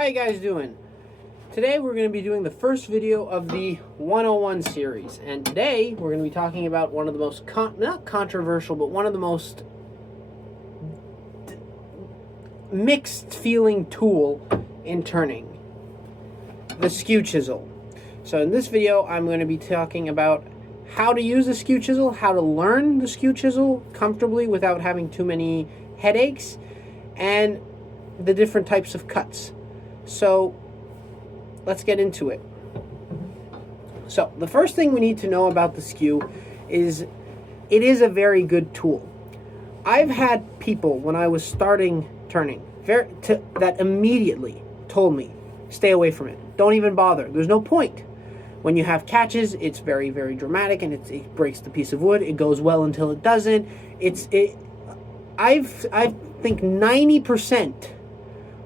How you guys doing? Today we're going to be doing the first video of the 101 series, and today we're going to be talking about one of the most not controversial, but one of the most mixed feeling tool in turning, the skew chisel. So in this video I'm going to be talking about how to use the skew chisel, how to learn the skew chisel comfortably without having too many headaches, and the different types of cuts. So let's get into it. So the first thing we need to know about the skew is it is a very good tool. I've had people when I was starting turning that immediately told me, stay away from it. Don't even bother. There's no point. When you have catches, it's very, very dramatic, and it breaks the piece of wood. It goes well until it doesn't. I think 90%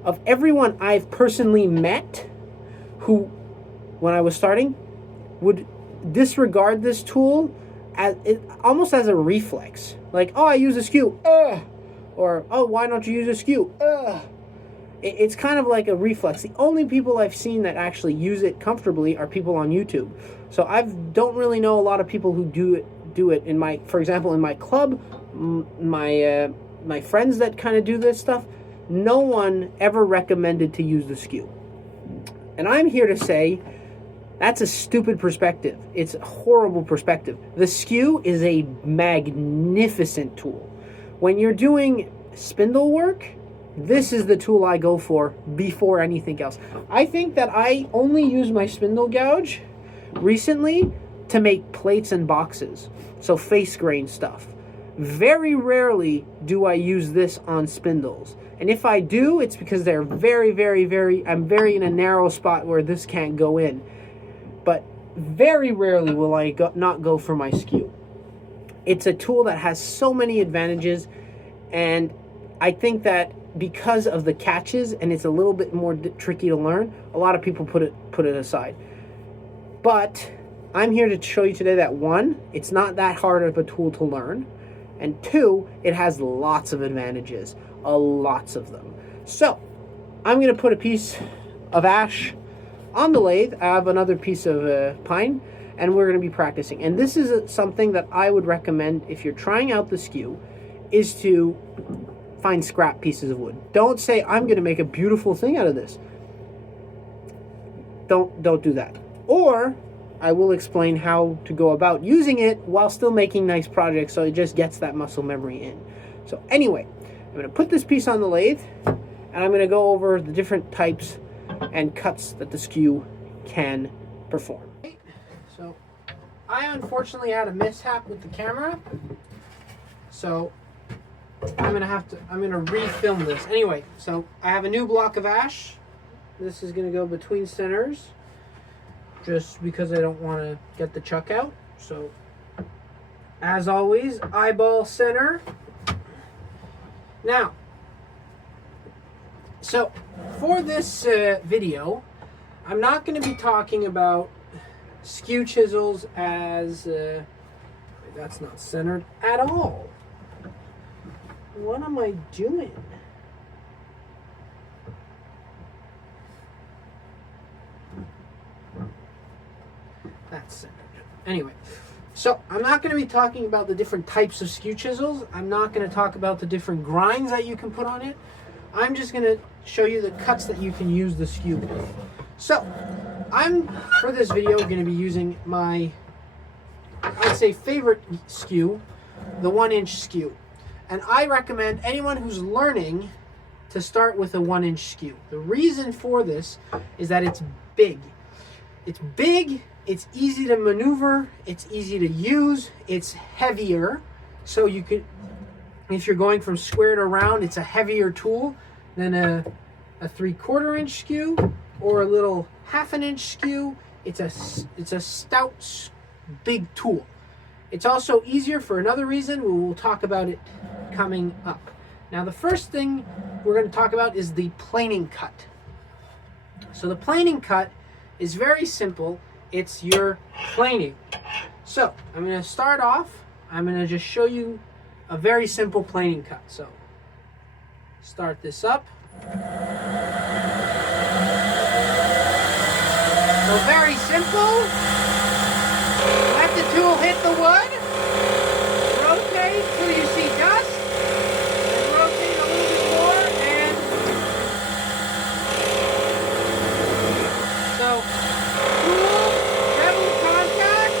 of everyone I've personally met who, when I was starting, would disregard this tool almost as a reflex. Like, oh, I use a skew, or oh, why don't you use a skew? It's kind of like a reflex. The only people I've seen that actually use it comfortably are people on YouTube. So I don't really know a lot of people who do it in my, for example, in my club, my friends that kind of do this stuff. No one ever recommended to use the skew. And I'm here to say that's a stupid perspective. It's a horrible perspective. The skew is a magnificent tool. When you're doing spindle work, this is the tool I go for before anything else. I think that I only use my spindle gouge recently to make plates and boxes. So face grain stuff. Very rarely do I use this on spindles. And if I do, it's because they're I'm very in a narrow spot where this can't go in. But very rarely will I not go for my skew. It's a tool that has so many advantages, and I think that because of the catches, and it's a little bit more tricky to learn, a lot of people put it aside. But I'm here to show you today that one, it's not that hard of a tool to learn, and two, it has lots of advantages. Lots of them. So I'm going to put a piece of ash on the lathe. I have another piece of pine, and we're going to be practicing. And this is something that I would recommend if you're trying out the skew, is to find scrap pieces of wood. Don't say, I'm going to make a beautiful thing out of this. Don't do that. Or I will explain how to go about using it while still making nice projects, so it just gets that muscle memory in. So anyway, I'm going to put this piece on the lathe, and I'm going to go over the different types and cuts that the skew can perform. So I unfortunately had a mishap with the camera, so I'm going to refilm this. Anyway, so I have a new block of ash. This is going to go between centers, just because I don't want to get the chuck out. So as always, eyeball center. Now, so for this video, I'm not going to be talking about skew chisels as, that's not centered at all. What am I doing? That's centered. Anyway. So, I'm not going to be talking about the different types of skew chisels. I'm not going to talk about the different grinds that you can put on it. I'm just going to show you the cuts that you can use the skew with. So, I'm, for this video, going to be using my, I'd say, favorite skew, the 1-inch skew. And I recommend anyone who's learning to start with a 1-inch skew. The reason for this is that it's big. It's big. It's easy to maneuver, it's easy to use, it's heavier, so you could, if you're going from square to round, it's a heavier tool than a 3/4 inch skew or a little 1/2 inch skew. It's a stout, big tool. It's also easier for another reason. We will talk about it coming up. Now the first thing we're going to talk about is the planing cut. So the planing cut is very simple. It's your planing. So I'm going to start off. I'm going to just show you a very simple planing cut. So start this up. So very simple. Let the tool hit the wood. Rotate till you see dust. And rotate a little bit more. And so tool, bevel contact.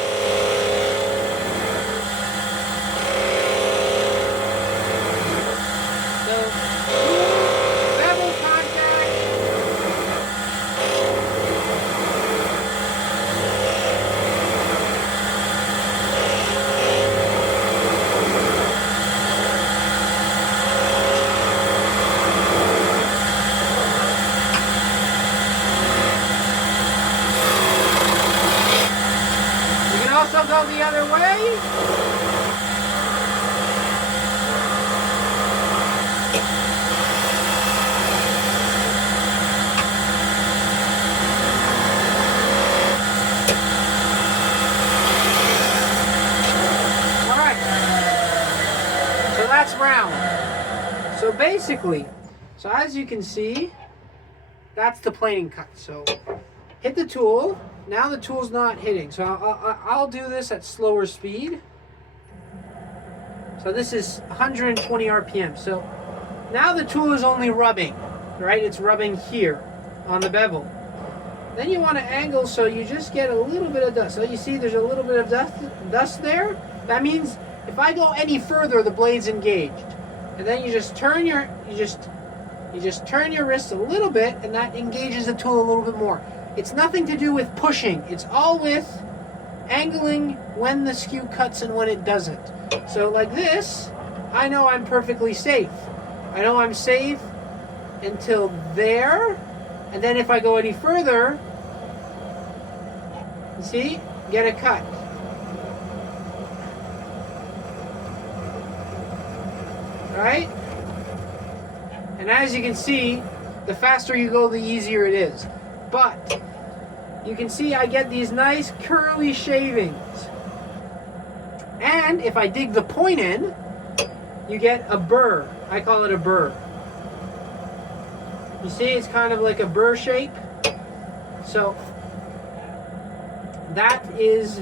So tool, bevel contact. Also go the other way. All right. So that's round. So basically, so as you can see, that's the planing cut. So hit the tool. Now the tool's not hitting, so I'll do this at slower speed. So this is 120 RPM. So now the tool is only rubbing, right? It's rubbing here on the bevel. Then you want to angle so you just get a little bit of dust. So you see there's a little bit of dust there. That means if I go any further, the blade's engaged. And then you just turn your turn your wrist a little bit, and that engages the tool a little bit more. It's nothing to do with pushing. It's all with angling when the skew cuts and when it doesn't. So like this, I know I'm perfectly safe. I know I'm safe until there. And then if I go any further, you see, get a cut. All right? And as you can see, the faster you go, the easier it is. But you can see I get these nice curly shavings. And if I dig the point in, you get a burr. I call it a burr. You see, it's kind of like a burr shape. So that is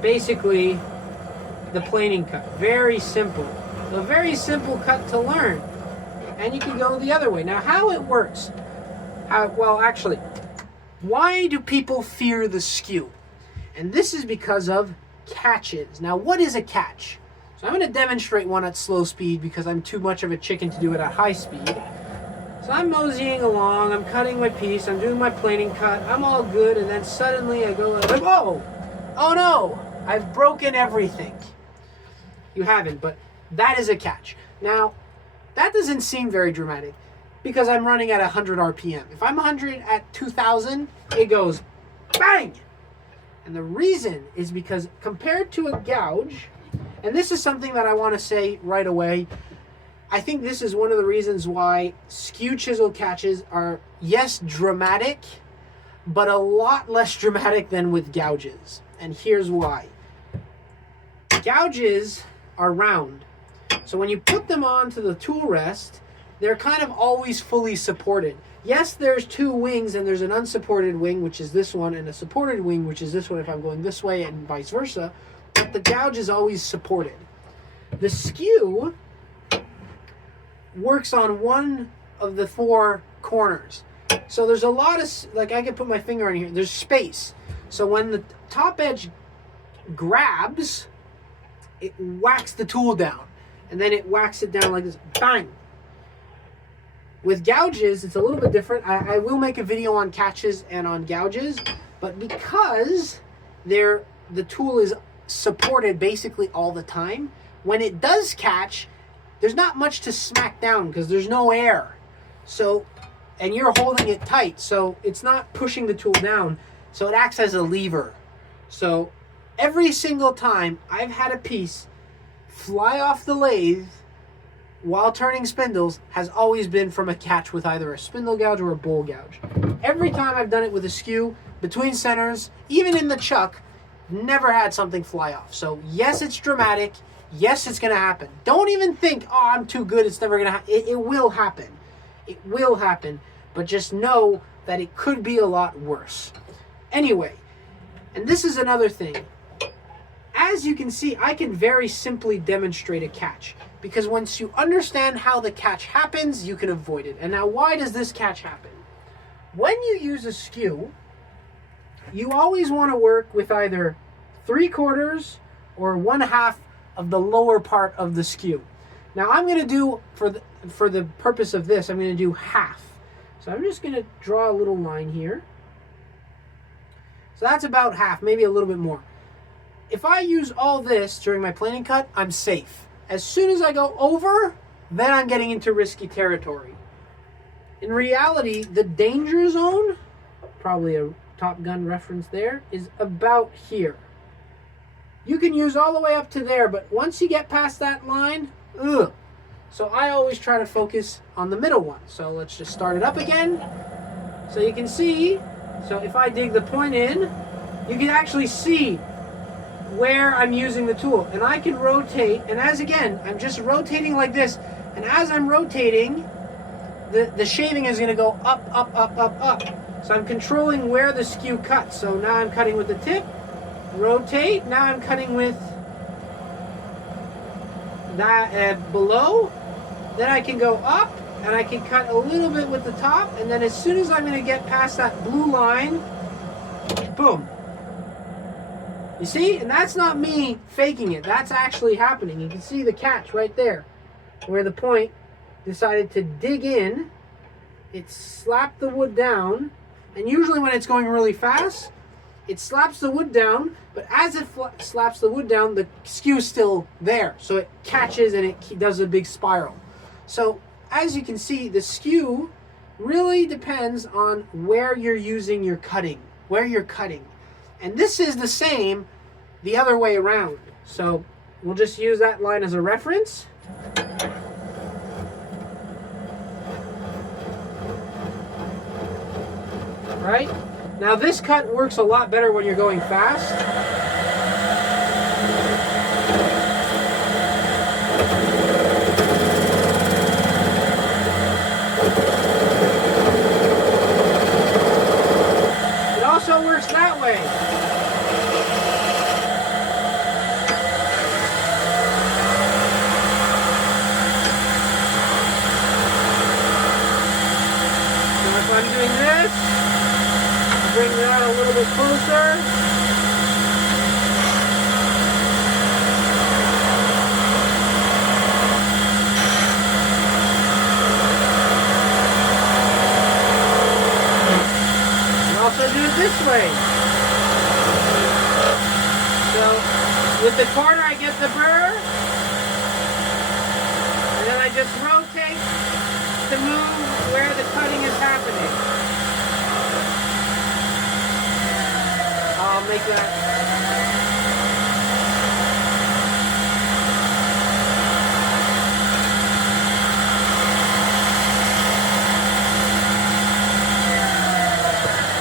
basically the planing cut. Very simple. A very simple cut to learn. And you can go the other way. Now, how it works. Well, actually, why do people fear the skew? And this is because of catches. Now, what is a catch? So I'm going to demonstrate one at slow speed because I'm too much of a chicken to do it at high speed. So I'm moseying along, I'm cutting my piece, I'm doing my planing cut, I'm all good, and then suddenly I go like, whoa! Oh no! I've broken everything. You haven't, but that is a catch. Now, that doesn't seem very dramatic, because I'm running at 100 RPM. If I'm 100 at 2000, it goes bang! And the reason is because compared to a gouge, and this is something that I want to say right away, I think this is one of the reasons why skew chisel catches are, yes, dramatic, but a lot less dramatic than with gouges. And here's why. Gouges are round. So when you put them onto the tool rest, they're kind of always fully supported. Yes, there's two wings, and there's an unsupported wing, which is this one, and a supported wing, which is this one if I'm going this way, and vice versa. But the gouge is always supported. The skew works on one of the four corners. So there's a lot of, like I can put my finger on here, there's space. So when the top edge grabs, it whacks the tool down. And then it whacks it down like this, bang. With gouges, it's a little bit different. I will make a video on catches and on gouges, but because the tool is supported basically all the time, when it does catch, there's not much to smack down because there's no air. So, and you're holding it tight, so it's not pushing the tool down, so it acts as a lever. So every single time I've had a piece fly off the lathe while turning spindles has always been from a catch with either a spindle gouge or a bowl gouge. Every time I've done it with a skew, between centers, even in the chuck, never had something fly off. So yes, it's dramatic. Yes, it's going to happen. Don't even think, oh, I'm too good, it's never going to happen. It will happen. It will happen. But just know that it could be a lot worse. Anyway, and this is another thing. As you can see, I can very simply demonstrate a catch, because once you understand how the catch happens, you can avoid it. And now, why does this catch happen? When you use a skew, you always want to work with either 3/4 or 1/2 of the lower part of the skew. Now I'm going to do, for the purpose of this, I'm going to do half. So I'm just going to draw a little line here. So that's about half, maybe a little bit more. If I use all this during my planing cut, I'm safe. As soon as I go over, then I'm getting into risky territory. In reality, the danger zone, probably a Top Gun reference there, is about here. You can use all the way up to there, but once you get past that line, ugh. So I always try to focus on the middle one. So let's just start it up again. So you can see, so if I dig the point in, you can actually see where I'm using the tool. And I can rotate, and as again, I'm just rotating like this. And as I'm rotating, the shaving is going to go up, up, up, up, up. So I'm controlling where the skew cuts. So now I'm cutting with the tip, rotate, now I'm cutting with that below. Then I can go up, and I can cut a little bit with the top, and then as soon as I'm going to get past that blue line, boom. You see? And that's not me faking it. That's actually happening. You can see the catch right there, where the point decided to dig in. It slapped the wood down, and usually when it's going really fast, it slaps the wood down, but as it slaps the wood down, the skew's still there. So it catches and it does a big spiral. So as you can see, the skew really depends on where you're using your cutting, where you're cutting. And this is the same the other way around. So we'll just use that line as a reference. Right? Now this cut works a lot better when you're going fast. It also works that way. So if I'm doing this, bring that a little bit closer. And also do it this way. So with the corner I get the burr, and then I just rotate to move where the cutting is happening. I'll make that.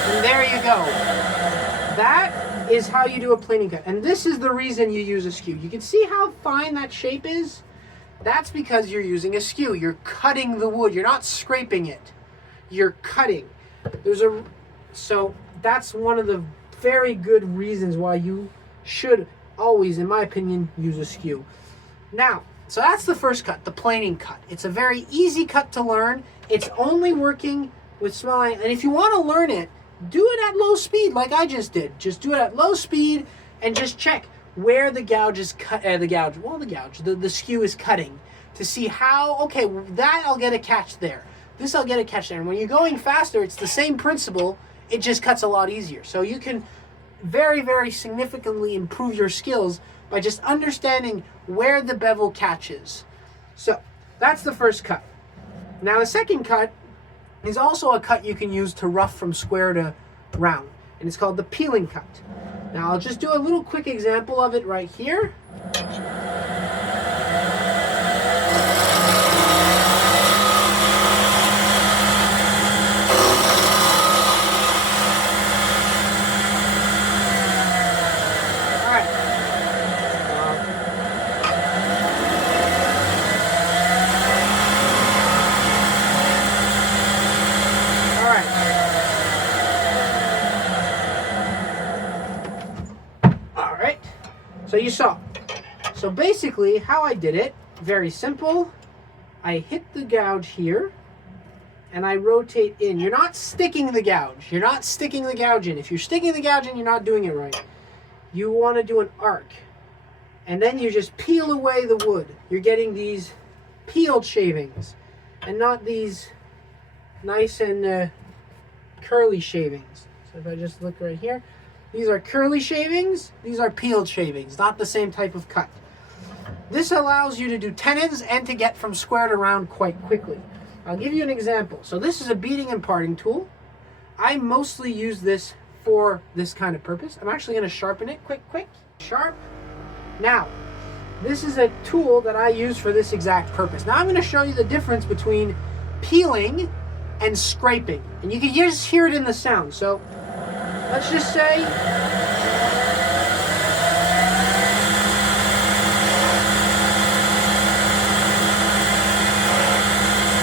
And there you go. That is how you do a planing cut. And this is the reason you use a skew. You can see how fine that shape is? That's because you're using a skew. You're cutting the wood. You're not scraping it. You're cutting. So that's one of the very good reasons why you should always, in my opinion, use a skew. Now, so that's the first cut, the planing cut. It's a very easy cut to learn. It's only working with small, and if you want to learn it, do it at low speed like I just did. Just do it at low speed and just check where the gouge is cut, the skew is cutting to see how, okay, that I'll get a catch there. This I'll get a catch there. And when you're going faster, it's the same principle. It just cuts a lot easier. So you can very, very significantly improve your skills by just understanding where the bevel catches. So that's the first cut. Now the second cut is also a cut you can use to rough from square to round, and it's called the peeling cut. Now I'll just do a little quick example of it right here. So you saw. So basically, how I did it, very simple. I hit the gouge here, and I rotate in. You're not sticking the gouge. You're not sticking the gouge in. If you're sticking the gouge in, you're not doing it right. You want to do an arc. And then you just peel away the wood. You're getting these peeled shavings, and not these nice and curly shavings. So if I just look right here, these are curly shavings, these are peeled shavings, not the same type of cut. This allows you to do tenons and to get from square to round quite quickly. I'll give you an example. So this is a beading and parting tool. I mostly use this for this kind of purpose. I'm actually going to sharpen it quick, sharp. Now, this is a tool that I use for this exact purpose. Now I'm going to show you the difference between peeling and scraping. And you can just hear it in the sound. So let's just say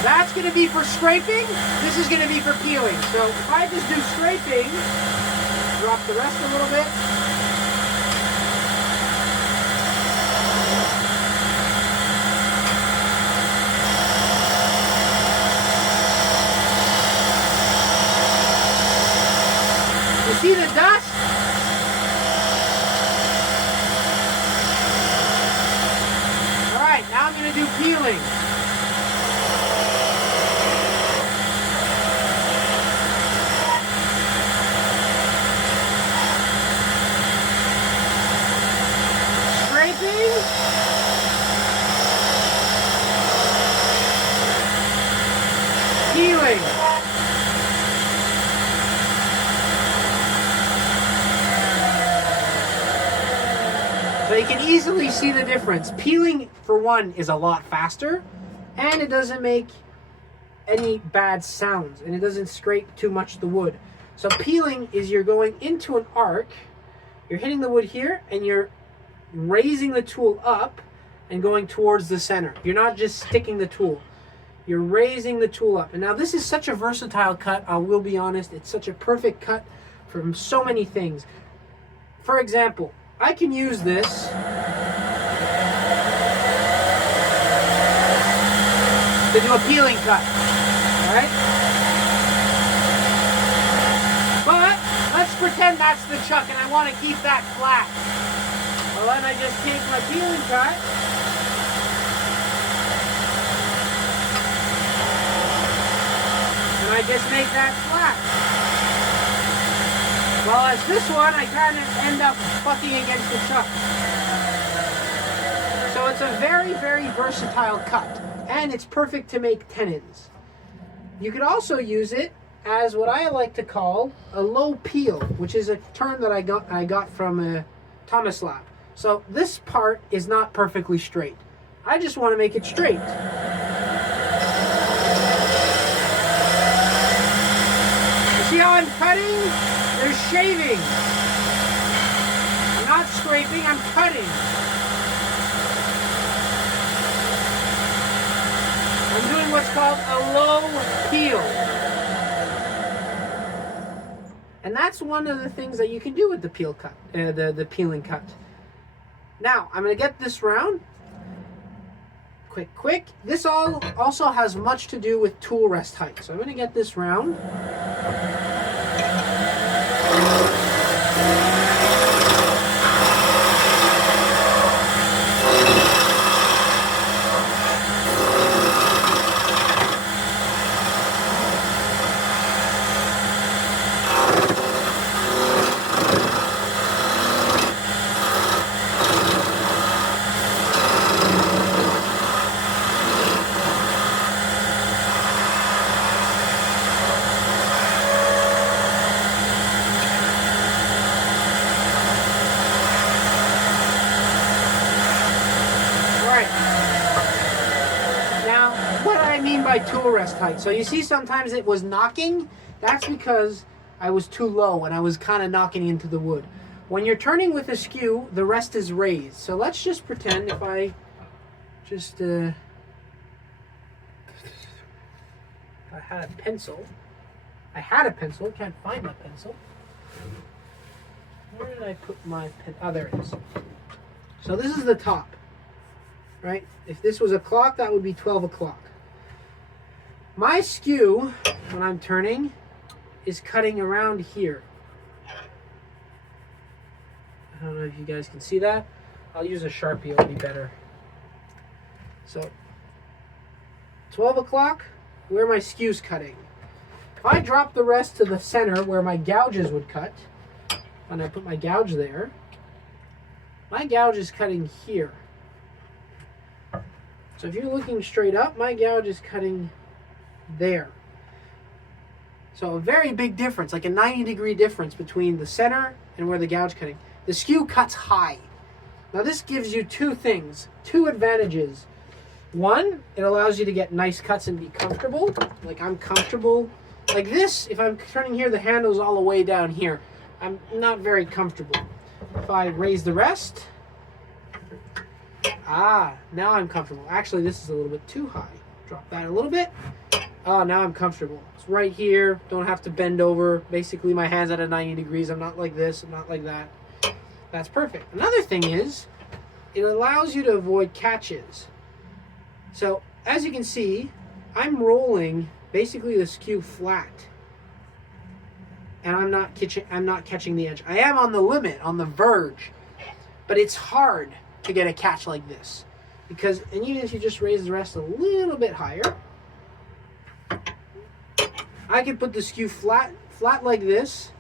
that's going to be for scraping. This is going to be for peeling. So if I just do scraping, drop the rest a little bit. See the dust? Alright, now I'm going to do peeling. Scraping. Peeling. So you can easily see the difference. Peeling, for one, is a lot faster, and it doesn't make any bad sounds, and it doesn't scrape too much the wood. So peeling is you're going into an arc, you're hitting the wood here, and you're raising the tool up and going towards the center. You're not just sticking the tool. You're raising the tool up. And now this is such a versatile cut, I will be honest. It's such a perfect cut for so many things. For example, I can use this to do a peeling cut, all right? But let's pretend that's the chuck and I want to keep that flat. Well, then I just take my peeling cut and I just make that flat. Well, as this one, I kind of end up bucking against the chuck. So it's a very, very versatile cut, and it's perfect to make tenons. You could also use it as what I like to call a low peel, which is a term that I got from Tomislav. So this part is not perfectly straight. I just want to make it straight. You see how I'm cutting? There's shaving. I'm not scraping, I'm cutting. I'm doing what's called a low peel. And that's one of the things that you can do with the peel cut, the peeling cut. Now, I'm going to get this round. Quick. This also has much to do with tool rest height. So I'm going to get this round. By tool rest height. So you see sometimes it was knocking. That's because I was too low and I was kind of knocking into the wood. When you're turning with a skew, the rest is raised. So let's just pretend if I just if I had a pencil. I had a pencil, can't find my pencil. Where did I put my pen? Oh, there it is. So this is the top, right? If this was a clock, that would be 12 o'clock. My skew, when I'm turning, is cutting around here. I don't know if you guys can see that. I'll use a Sharpie, it'll be better. So, 12 o'clock, where my skew's cutting. If I drop the rest to the center where my gouges would cut, and I put my gouge there, my gouge is cutting here. So if you're looking straight up, my gouge is cutting there. So a very big difference, like a 90-degree difference between the center and where the gouge cutting. The skew cuts high. Now this gives you two things, two advantages. One, it allows you to get nice cuts and be comfortable. Like I'm comfortable. Like this, if I'm turning here, the handle's all the way down here. I'm not very comfortable. If I raise the rest, now I'm comfortable. Actually, this is a little bit too high. Drop that a little bit. Oh, now I'm comfortable. It's right here. Don't have to bend over. Basically, my hand's at a 90 degrees. I'm not like this. I'm not like that. That's perfect. Another thing is, it allows you to avoid catches. So, as you can see, I'm rolling basically the skew flat. And I'm not catching the edge. I am on the limit, on the verge. But it's hard to get a catch like this. Because, and even if you just raise the rest a little bit higher, I can put the skew flat like this,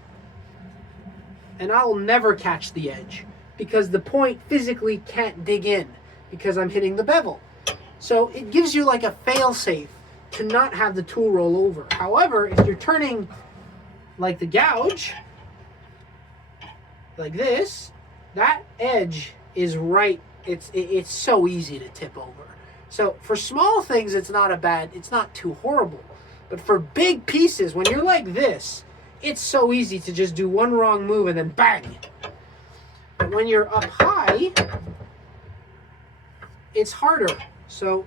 and I'll never catch the edge. Because the point physically can't dig in, because I'm hitting the bevel. So it gives you like a fail-safe to not have the tool roll over. However, if you're turning like the gouge, like this, that edge is right. It's so easy to tip over. So for small things, it's not too horrible. But for big pieces, when you're like this, it's so easy to just do one wrong move and then bang. But when you're up high, it's harder. So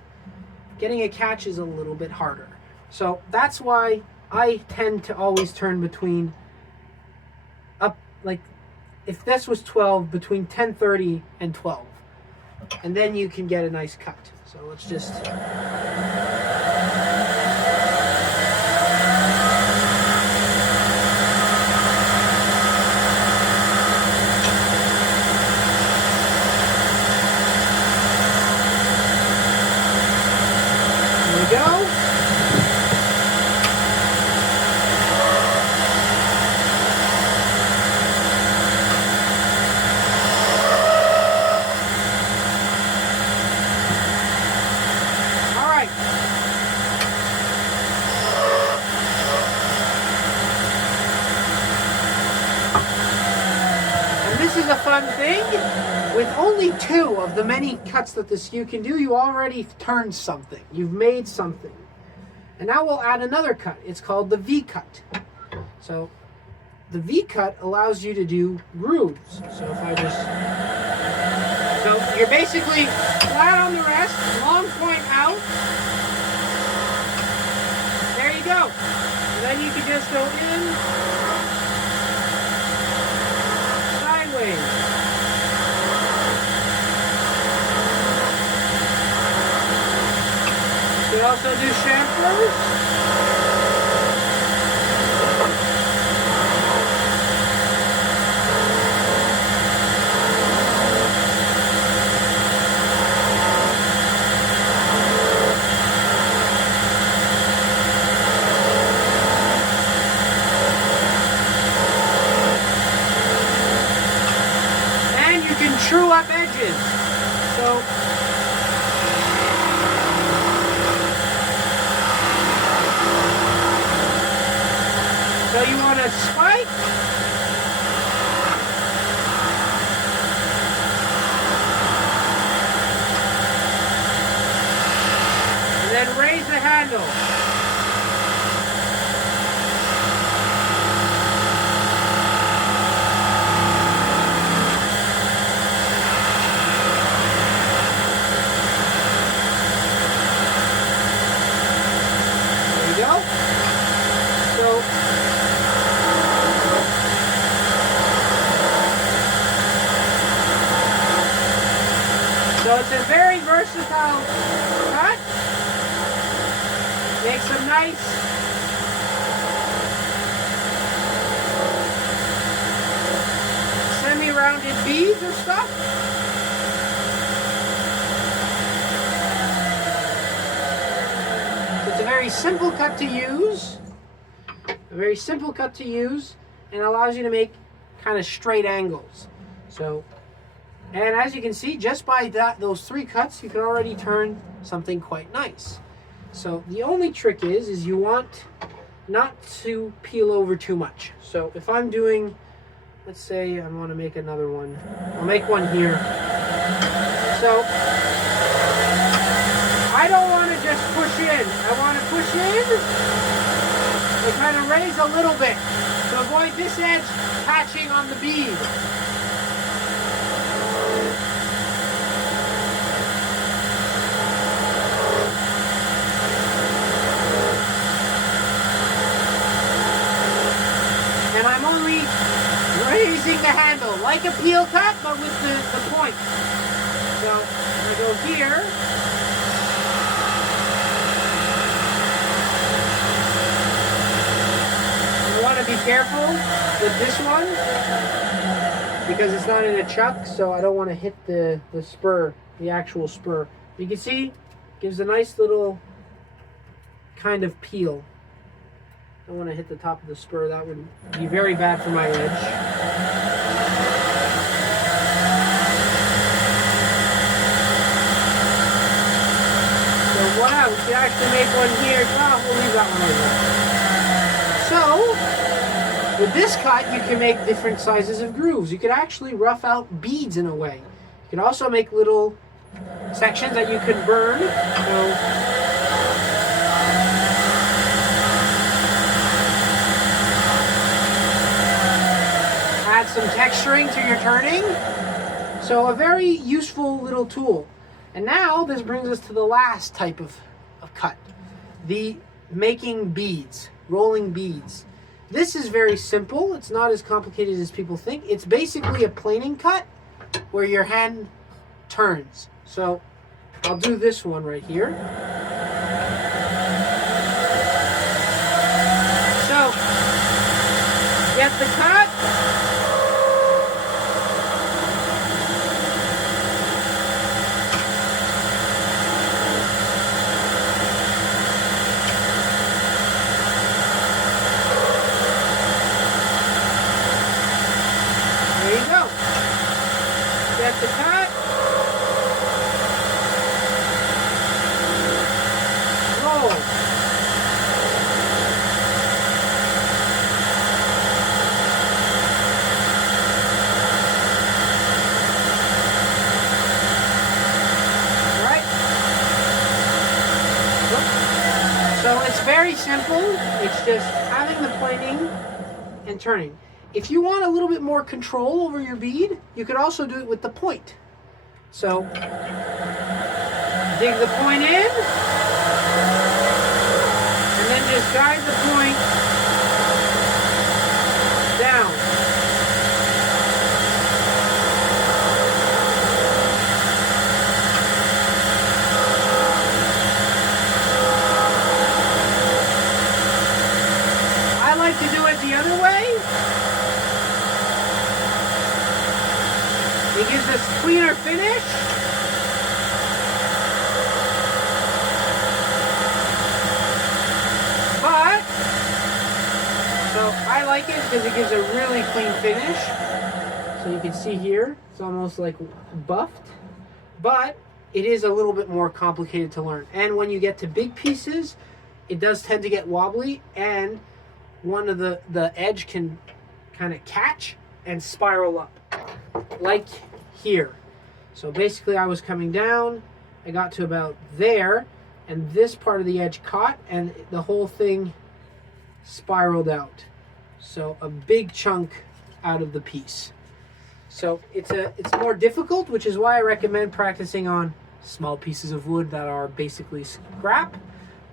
getting a catch is a little bit harder. So that's why I tend to always turn between up, like if this was 12, between 10:30 and 12. And then you can get a nice cut. So let's just... Here we go. This is a fun thing. With only 2 of the many cuts that the skew can do, you already turned something. You've made something. And now we'll add another cut. It's called the V cut. So the V cut allows you to do grooves. So if I just... So you're basically flat on the rest, long point out. There you go. And then you can just go in. You can also do chamfers. And you can true up edges. So you want to spike, and then raise the handle. There you go. So it's a very versatile cut. Makes some nice semi-rounded beads and stuff. So it's a very simple cut to use. A very simple cut to use, and allows you to make kind of straight angles. So, and as you can see, just by those 3 cuts, you can already turn something quite nice. So the only trick is you want not to peel over too much. So if I'm doing, let's say I want to make another one, I'll make one here. So I don't want to just push in. I want to push in and kind of raise a little bit to avoid this edge catching on the bead. And I'm only raising the handle, like a peel cut, but with the point. So I go here. You want to be careful with this one, because it's not in a chuck, so I don't want to hit the spur, the actual spur. You can see, it gives a nice little kind of peel. I don't want to hit the top of the spur. That would be very bad for my edge. So wow, we could actually make one here. Well, we'll leave that one over. So with this cut, you can make different sizes of grooves. You could actually rough out beads in a way. You can also make little sections that you could burn. So, add some texturing to your turning. So a very useful little tool. And now this brings us to the last type of cut. The making beads, rolling beads. This is very simple. It's not as complicated as people think. It's basically a planing cut where your hand turns. So I'll do this one right here. So get the cut. There you go. Get the cut. Roll. Right? So it's very simple. It's just having the planing and turning. If you want a little bit more control over your bead, you could also do it with the point. So, dig the point in, and then just guide the point down. I like to do it the other way. It gives us cleaner finish. But, so I like it because it gives a really clean finish. So you can see here, it's almost like buffed. But it is a little bit more complicated to learn. And when you get to big pieces, it does tend to get wobbly, and one of the edge can kind of catch and spiral up. Like here. So basically I was coming down, I got to about there, and this part of the edge caught, and the whole thing spiraled out. So a big chunk out of the piece. So it's more difficult, which is why I recommend practicing on small pieces of wood that are basically scrap.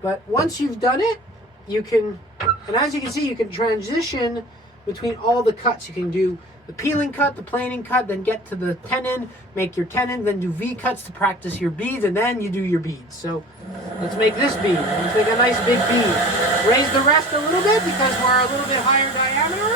But once you've done it, you can, and as you can see, you can transition between all the cuts. You can do the peeling cut, the planing cut, then get to the tenon, make your tenon, then do V cuts to practice your beads, and then you do your beads. So let's make this bead. Let's make a nice big bead. Raise the rest a little bit because we're a little bit higher diameter.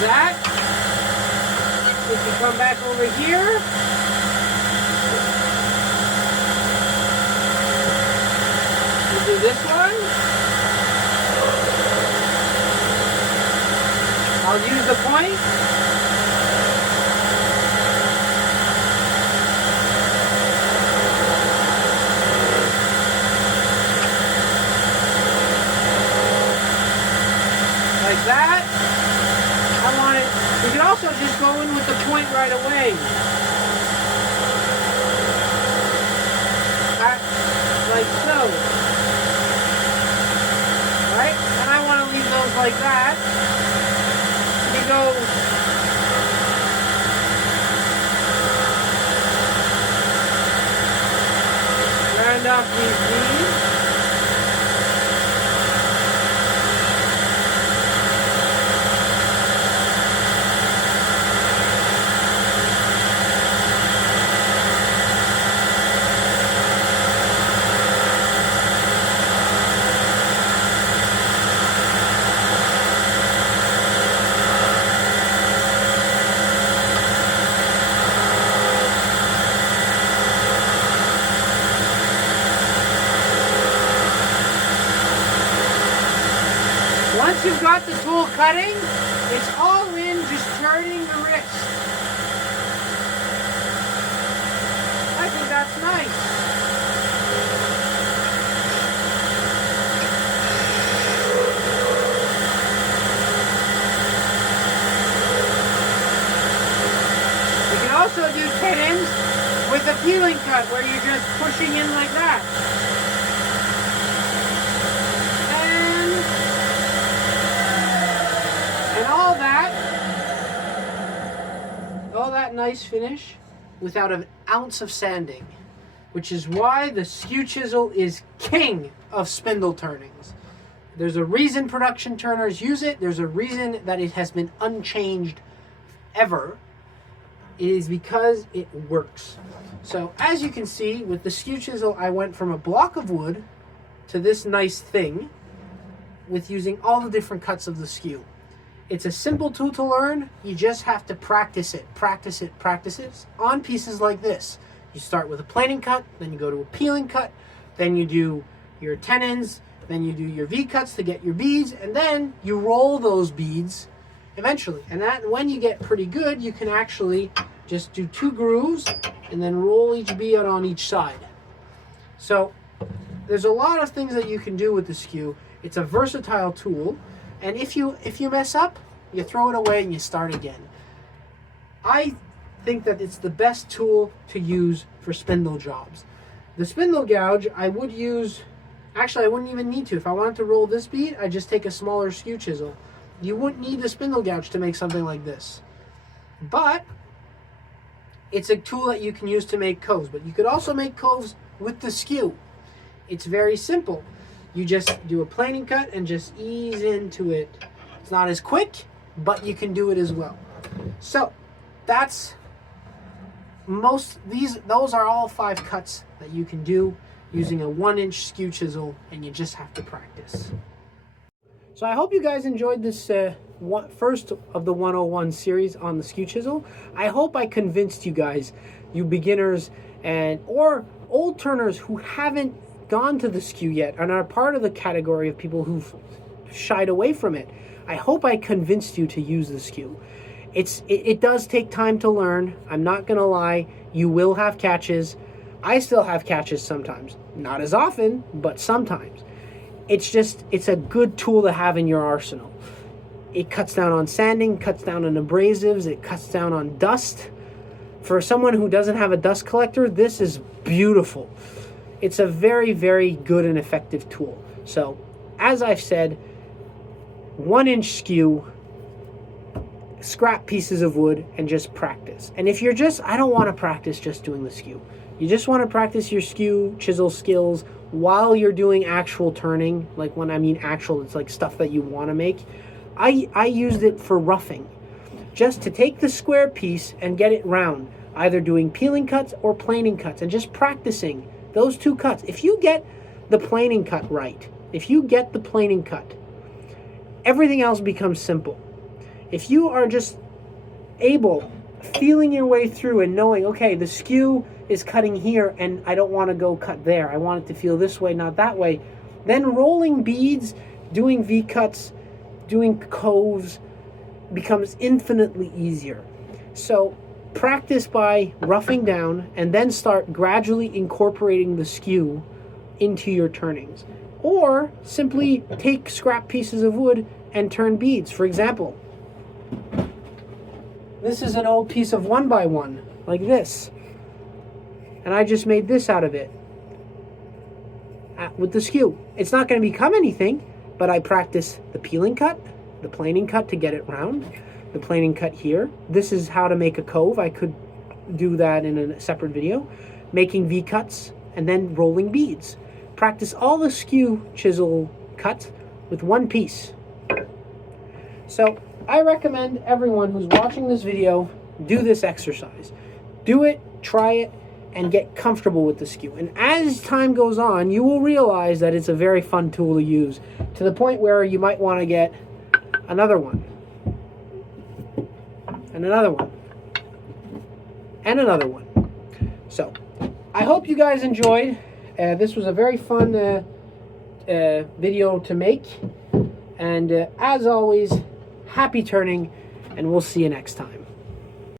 That. If you come back over here, we'll do this one. I'll use the point. Like that. You can also just go in with the point right away. Like so. Right? And I want to leave those like that. You go round off these beads. Once you've got the tool cutting, it's all in just turning the wrist. I think that's nice. You can also do tenons with a peeling cut where you're just pushing in like that. All that nice finish without an ounce of sanding, which is why the Skew chisel is king of spindle turnings. There's a reason production turners use it. There's a reason that it has been unchanged ever. It is because it works. So as you can see with the Skew chisel, I went from a block of wood to this nice thing with using all the different cuts of the Skew. It's a simple tool to learn. You just have to practice it on pieces like this. You start with a planing cut, then you go to a peeling cut, then you do your tenons, then you do your V cuts to get your beads, and then you roll those beads eventually. And that, when you get pretty good, you can actually just do 2 grooves and then roll each bead on each side. So there's a lot of things that you can do with the Skew. It's a versatile tool. And if you mess up, you throw it away and you start again. I think that it's the best tool to use for spindle jobs. The spindle gouge, I would use, actually I wouldn't even need to. If I wanted to roll this bead, I'd just take a smaller Skew chisel. You wouldn't need the spindle gouge to make something like this. But it's a tool that you can use to make coves. But you could also make coves with the Skew. It's very simple. You just do a planing cut and just ease into it. It's not as quick, but you can do it as well. So that's those are all 5 cuts that you can do using a 1-inch Skew chisel, and you just have to practice. So I hope you guys enjoyed this first of the 101 series on the Skew chisel. I hope I convinced you guys, you beginners or old turners who haven't gone to the Skew yet and are part of the category of people who've shied away from it. I hope I convinced you to use the Skew. It does take time to learn. I'm not gonna lie. You will have catches. I still have catches sometimes. Not as often, but sometimes. it's a good tool to have in your arsenal. It cuts down on sanding, cuts down on abrasives, it cuts down on dust. For someone who doesn't have a dust collector, this is beautiful. It's a very, very good and effective tool. So, as I've said, 1-inch skew, scrap pieces of wood, and just practice. And if you're I don't want to practice just doing the skew. You just want to practice your skew chisel skills while you're doing actual turning. Like when I mean actual, it's like stuff that you want to make. I used it for roughing. Just to take the square piece and get it round. Either doing peeling cuts or planing cuts. And just practicing those 2 cuts. If you get the planing cut right, everything else becomes simple. If you are just feeling your way through and knowing, okay, the skew is cutting here and I don't want to go cut there. I want it to feel this way, not that way. Then rolling beads, doing V-cuts, doing coves becomes infinitely easier. So practice by roughing down and then start gradually incorporating the skew into your turnings. Or simply take scrap pieces of wood and turn beads. For example, this is an old piece of 1x1, like this. And I just made this out of it with the skew. It's not going to become anything, but I practice the peeling cut, the planing cut to get it round, the planing cut here. This is how to make a cove. I could do that in a separate video. Making V-cuts and then rolling beads. Practice all the skew chisel cuts with 1 piece. So I recommend everyone who's watching this video do this exercise. Do it, try it, and get comfortable with the skew. And as time goes on, you will realize that it's a very fun tool to use, to the point where you might want to get another one, and another one, and another one. So, I hope you guys enjoyed. This was a very fun video to make. And as always, happy turning, and we'll see you next time.